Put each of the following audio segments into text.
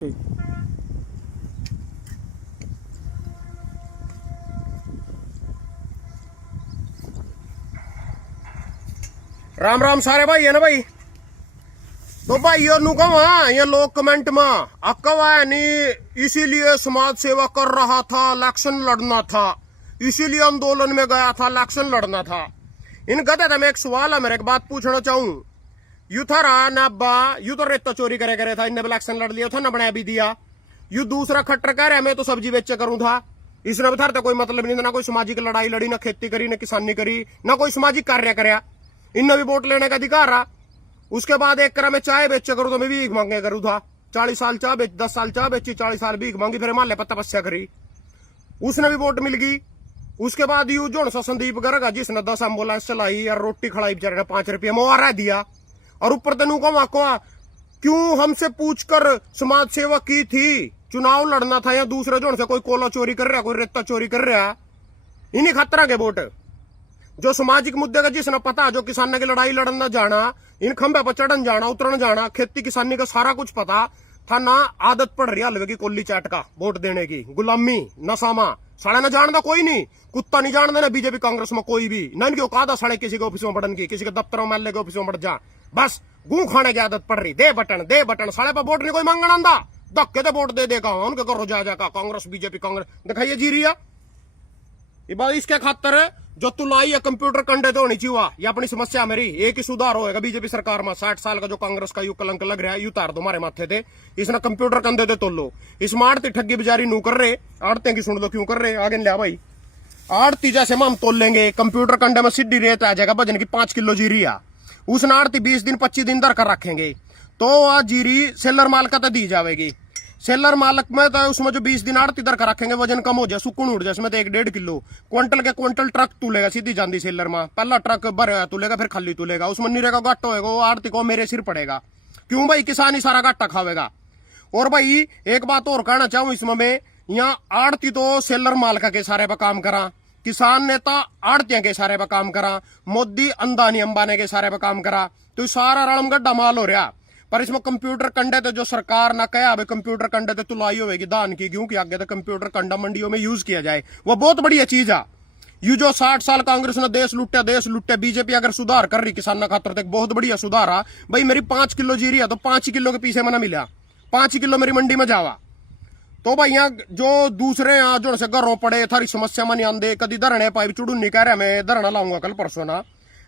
राम राम सारे भाई है ना भाई। तो भाई नु कहा ये लोग कमेंट में अकवा नहीं, इसीलिए समाज सेवा कर रहा था, इलेक्शन लड़ना था, इसीलिए आंदोलन में गया था, इलेक्शन लड़ना था। इन कहते थे मैं एक सवाल है मेरे, एक बात पूछना चाहूं। यू था रहा ना अब्बा, यू तो रेता चोरी करे था, इनने इलेक्शन लड़ लिया था ना, बना भी दिया। यू दूसरा खट्टर कह रहा मैं तो सब्जी बेचे करूं था, इसने बता कोई मतलब नहीं था, ना कोई सामाजिक लड़ाई लड़ी, ना खेती करी, ना किसानी करी, ना कोई सामाजिक कार्य कराया। इनने भी वोट लेने का अधिकार रहा। उसके बाद एक करा मैं चाय बेचे करूं तो मैं भीख मांगे करूं था। 40 साल चाय बेच, 10 साल चाय बेची, 40 साल भीख मांगी, फिर माले पर तपस्या करी, उसने भी वोट मिल गई। उसके बाद यू जो संदीप गर्ग जिसने 10 एम्बुलेंस चलाई और रोटी खड़ाई बेचारे ने 5 रुपये मुआवजा दिया, और ऊपर तेनू को क्यों हमसे पूछकर समाज सेवा की थी, चुनाव लड़ना था, या दूसरे जो से कोई कोला चोरी कर रहा, कोई रेता चोरी कर रहा, इन्हीं खतरा के वोट। जो सामाजिक मुद्दे का जिसने पता, जो किसानों की लड़ाई लड़ना जाना, इन खंबे पर चढ़न जाना, उतरन जाना, खेती किसानी का सारा कुछ पता था ना। आदत पड़ रही हलवे की कोली चाट का, वोट देने की, गुलामी नसामा साढ़े ना जानता कोई नहीं, कुत्ता नहीं जानता ना बीजेपी कांग्रेस में कोई भी ना। इनकी औकात साढ़े किसी के ऑफिस में बढ़न की, किसी के दफ्तर में एल के ऑफिस में बढ़ जा, बस गू खाने की आदत पड़ रही। दे बटन साढ़े पर वोट नहीं कोई मांगना आंदा, धक्के तो वोट दे देगा उनके करो जा कांग्रेस बीजेपी कांग्रेस दिखाइए जी रही है। ये बात इसके खातर जो तुलाई या कंप्यूटर कंडे तो होनी चाहिए, ये अपनी समस्या मेरी। एक ही सुधार होगा बीजेपी सरकार में। 60 साल का जो कांग्रेस का यू कलंक लग रहा है, यू तार दो हमारे माथे थे। इसने कंप्यूटर कंधे थे तो लो, स्मार्ट थी ठगी बिजारी नू कर रहे, आड़ते की सुन लो क्यों कर रहे, आगे लिया भाई। आड़ती जैसे हम तोल लेंगे, कंप्यूटर कंडे में सीधी रेत आ जाएगा वजन की 5 किलो जीरिया, उसने आड़ती 20 दिन 25 दिन दर कर रखेंगे तो आ जीरी सेलर माल का तो दी जाएगी। सेलर मालक में तो उसमें जो 20 दिन आड़ती दर कर रखेंगे, वजन कम हो जाए, सुकून उड़ जाए, इसमें तो 1-1.5 किलो क्विंटल के क्विंटल ट्रक तुलेगा सीधी जाती सेलर में। पहला ट्रक भर तुलेगा, फिर खाली तुलेगा, उसमें नीरे का घाटा होगा, वो आड़ती को मेरे सिर पड़ेगा। क्यों भाई, किसान ही सारा घाटा खावेगा। और भाई एक बात और कहना चाहूं इसमें मैं, यहाँ आड़ती तो सेलर मालका के सारे पर काम करा, किसान नेता आड़तियां के सारे पर काम करा, मोदी अंदानी अंबानी के सारे पर काम करा, तो सारा रड़मगड्ढा माल हो रहा। पर इसमें कंप्यूटर कंडे तो जो सरकार ना कहे अब कंप्यूटर कंडे तो तुलाई होगी दान की, क्योंकि आगे तो कंप्यूटर कंडा मंडियों में यूज किया जाए, वो बहुत बढ़िया चीज है। यू जो 60 साल कांग्रेस ने देश लुटे, बीजेपी अगर सुधार कर रही किसान खातर तो बहुत बढ़िया सुधार है भाई। मेरी 5 किलो जीरी है तो 5 किलो के पीछे मना मिला, 5 किलो मेरी मंडी में जावा। तो भाई यहाँ जो दूसरे यहाँ जो से घरों पड़े थारी समस्या में नहीं आंदे, कभी धरने पाई चुड़ून नहीं कह रहा मैं धरना लाऊंगा कल परसों ना,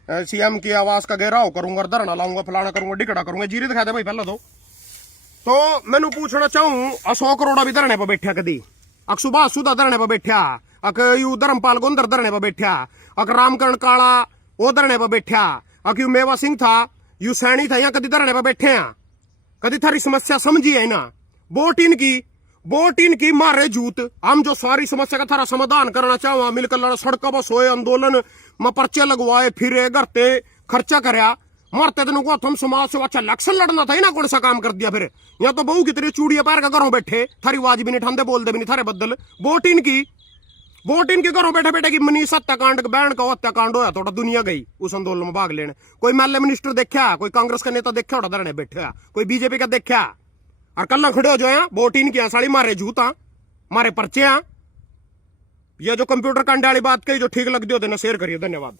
सीएम की आवाज का घेराव करूंगा, धरना लाऊंगा, फलाना करूंगा, डिकड़ा करूंगा, जीरी दिखा दे भाई पहला तो मैनू पूछना चाहूं, 100 करोड़ भी धरने पर बैठा, कदी अक सुभाष सुधा धरने पर बैठा, अक यू धर्मपाल गोंदर धरने पर बैठा, अक रामकरण काला वो धरने पर बैठा, अक यू मेवा सिंह था, यू सैनी था, यहाँ कदी धरने पर बैठे हैं, कदी थारी समस्या समझी है ना। वोट इनकी मारे जूत, हम जो सारी समस्या का थारा समाधान करना चाहो, मिलकर लड़ा, सड़क बस होए, आंदोलन में पर्चे लगवाए, फिरे घरते खर्चा करया, मरते दिन को तुम समाज से अच्छा इलेक्शन लड़ना था, ना कौन सा काम कर दिया फिर। यहाँ तो बहू की तरह चूड़िया पैर का घरों बैठे, थारी आवाज भी नहीं ठंडे बोलते भी नहीं थारे बदल। वोट इनकी घरों बैठे बैठे की मनीष हत्याकांड बैंड का हत्याकांड होया, थोड़ा दुनिया गई उस आंदोलन में भाग लेने। कोई एमएलए मिनिस्टर देखा, कोई कांग्रेस का नेता देखा धरने बैठे, कोई बीजेपी का देखा, और कल खड़े हो जो है वोट इनकी साड़ी मारे जूता मारे पर्चे। ये जो कंप्यूटर कंडे वाली बात कही जो ठीक लगती हो देना शेयर करिए, धन्यवाद।